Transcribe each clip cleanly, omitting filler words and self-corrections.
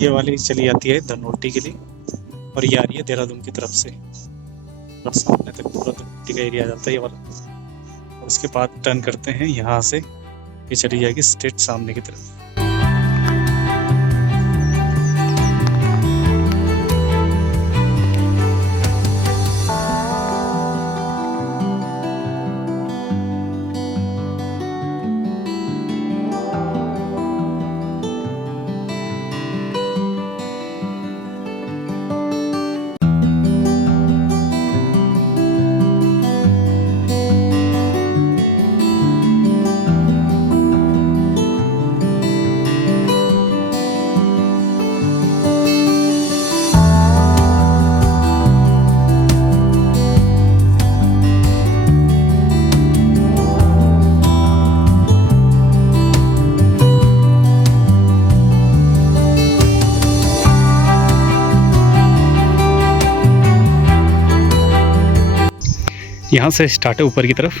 ये वाली चली जाती है धनोल्टी के लिए और ये आ रही है देहरादून की तरफ से। और सामने तक पूरा धनोल्टी का एरिया आ जाता है ये वाला। और उसके बाद टर्न करते हैं यहाँ से, ये चली जाएगी स्ट्रेट सामने की तरफ। यहाँ से स्टार्ट है ऊपर की तरफ,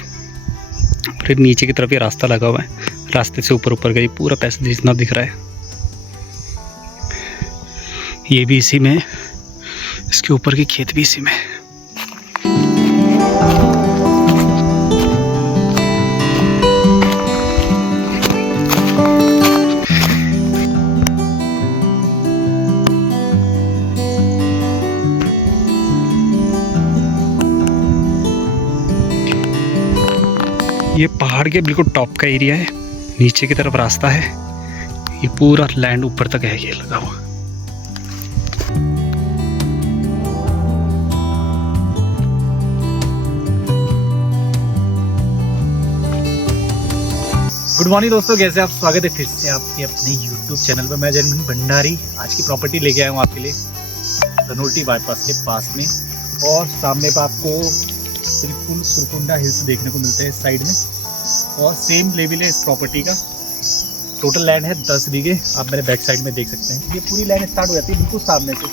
फिर नीचे की तरफ ये रास्ता लगा हुआ है। रास्ते से ऊपर ऊपर का ये पूरा पैसेज जितना दिख रहा है ये भी इसी में है, इसके ऊपर के खेत भी इसी में है। ये पहाड़ के बिल्कुल टॉप का एरिया है, नीचे की तरफ रास्ता है, ये पूरा लैंड ऊपर तक है ये लगा हुआ। गुड मॉर्निंग दोस्तों, कैसे आप? स्वागत है फिर से आपके अपने YouTube चैनल पर। मैं जैन भंडारी आज की प्रॉपर्टी लेके आया हूँ आपके लिए धनोल्टी बाईपास के पास में। और सामने पर आपको बिल्कुल सुरकुंडा हिल्स देखने को मिलते हैं इस साइड में, और सेम लेवल है इस प्रॉपर्टी का। टोटल लैंड है 10 बीघे, आप मेरे बैक साइड में देख सकते हैं। ये पूरी लैंड स्टार्ट हो जाती है बिल्कुल सामने से,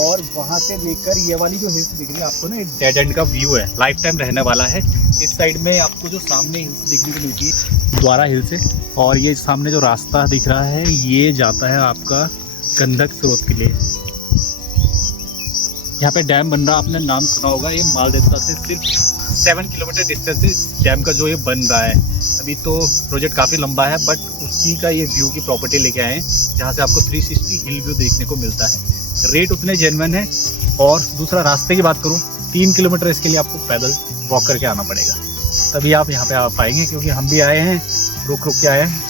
और वहाँ से लेकर ये वाली जो हिल्स दिख रही है आपको ना, एक डेड एंड का व्यू है, लाइफ टाइम रहने वाला है। इस साइड में आपको जो सामने हिल्स देखने को मिलती है द्वारा हिल्स है, और ये सामने जो रास्ता दिख रहा है ये जाता है आपका गंडक स्रोत के लिए। यहाँ पे डैम बन रहा, आपने नाम सुना होगा, ये मालदेवता से सिर्फ 7 किलोमीटर डिस्टेंस से डैम का जो ये बन रहा है। अभी तो प्रोजेक्ट काफ़ी लंबा है, बट उसी का ये व्यू की प्रॉपर्टी लेके आए हैं, जहाँ से आपको 360 हिल व्यू देखने को मिलता है। रेट उतने जेन्युइन है। और दूसरा, रास्ते की बात करूँ, 3 किलोमीटर इसके लिए आपको पैदल वॉक करके आना पड़ेगा, तभी आप यहाँ पे आ पाएंगे। क्योंकि हम भी आए हैं, रुक के आए हैं,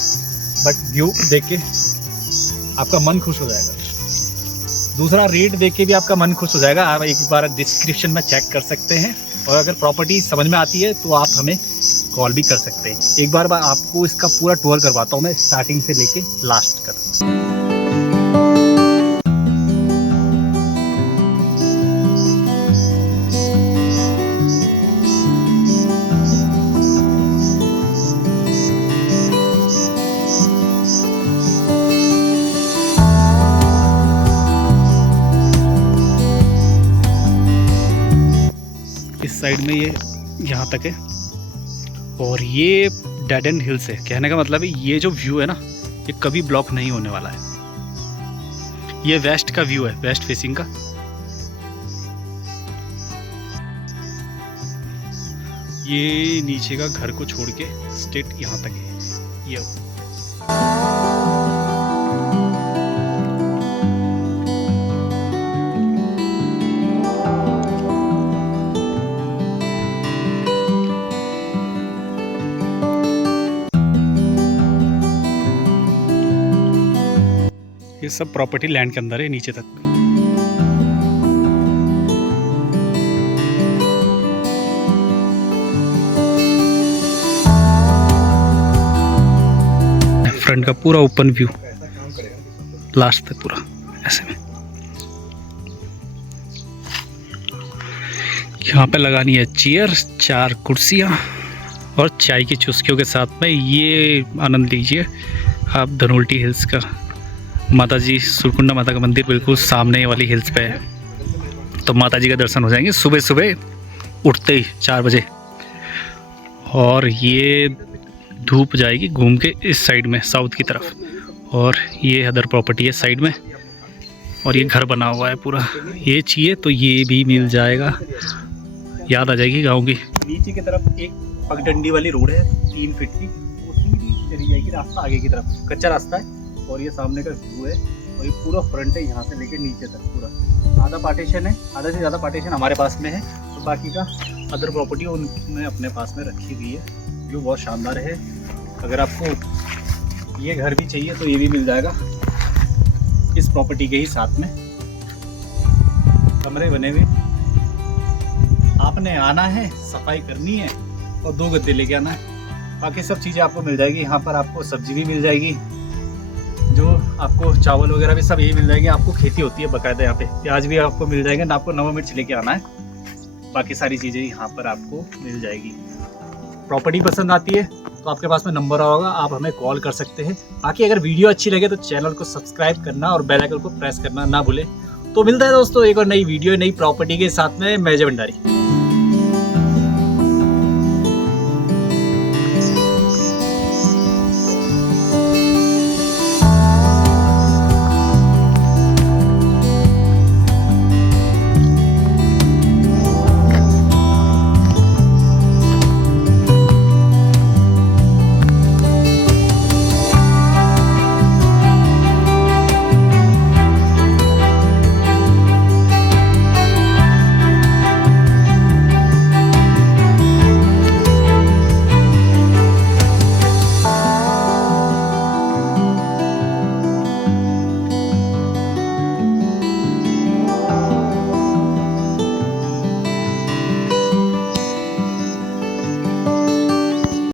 बट व्यू देख के आपका मन खुश हो जाएगा। दूसरा, रेट देख के भी आपका मन खुश हो जाएगा। आप एक बार डिस्क्रिप्शन में चेक कर सकते हैं, और अगर प्रॉपर्टी समझ में आती है तो आप हमें कॉल भी कर सकते हैं। एक बार आपको इसका पूरा टूर करवाता हूँ मैं, स्टार्टिंग से लेके लास्ट तक। इस साइड में ये यहाँ तक है, और ये डेड एंड हिल्स है। कहने का मतलब है ये जो व्यू है ना, ये कभी ब्लॉक नहीं होने वाला है। ये वेस्ट का व्यू है, वेस्ट फेसिंग का। ये नीचे का घर को छोड़ के स्ट्रेट यहाँ तक है ये। ये सब प्रॉपर्टी लैंड के अंदर है नीचे तक। फ्रंट का पूरा ओपन व्यू लास्ट तक पूरा ऐसे में। यहाँ पे लगानी है चेयर, 4 कुर्सियाँ, और चाय की चुस्कियों के साथ में ये आनंद लीजिए आप धनोल्टी हिल्स का। माता जी सुरकुंडा माता का मंदिर बिल्कुल सामने वाली हिल्स पे है, तो माता जी का दर्शन हो जाएंगे सुबह सुबह उठते ही 4 बजे। और ये धूप जाएगी घूम के इस साइड में साउथ की तरफ, और ये अदर प्रॉपर्टी है साइड में, और ये घर बना हुआ है पूरा। ये चाहिए तो ये भी मिल जाएगा, याद आ जाएगी गाँव की। नीचे की तरफ एक पगडंडी वाली रोड है 3 फीट की, वो सीधी चली जाएगी रास्ता आगे की तरफ, कच्चा रास्ता है। और ये सामने का व्यू है, और ये पूरा फ्रंट है यहाँ से लेकर नीचे तक पूरा। आधा पार्टीशन है, आधा से ज़्यादा पार्टीशन हमारे पास में है, तो बाकी का अदर प्रॉपर्टी उन्होंने अपने पास में रखी हुई है। व्यू बहुत शानदार है। अगर आपको ये घर भी चाहिए तो ये भी मिल जाएगा इस प्रॉपर्टी के ही साथ में। कमरे बने हुए, आपने आना है, सफाई करनी है और 2 गद्दे लेके आना है, बाकी सब चीज़ें आपको मिल जाएगी। यहाँ पर आपको सब्जी भी मिल जाएगी, जो आपको चावल वगैरह भी सब यही मिल जाएगी। आपको खेती होती है बाकायदा, यहाँ पे प्याज भी आपको मिल जाएगा ना, आपको नमक मिर्च लेके आना है, बाकी सारी चीज़ें यहाँ पर आपको मिल जाएगी। प्रॉपर्टी पसंद आती है तो आपके पास में नंबर होगा, आप हमें कॉल कर सकते हैं। बाकी अगर वीडियो अच्छी लगे तो चैनल को सब्सक्राइब करना और बेल आइकन को प्रेस करना ना भूलें। तो मिलता है दोस्तों एक और नई वीडियो, नई प्रॉपर्टी के साथ में। मैं जय भंडारी।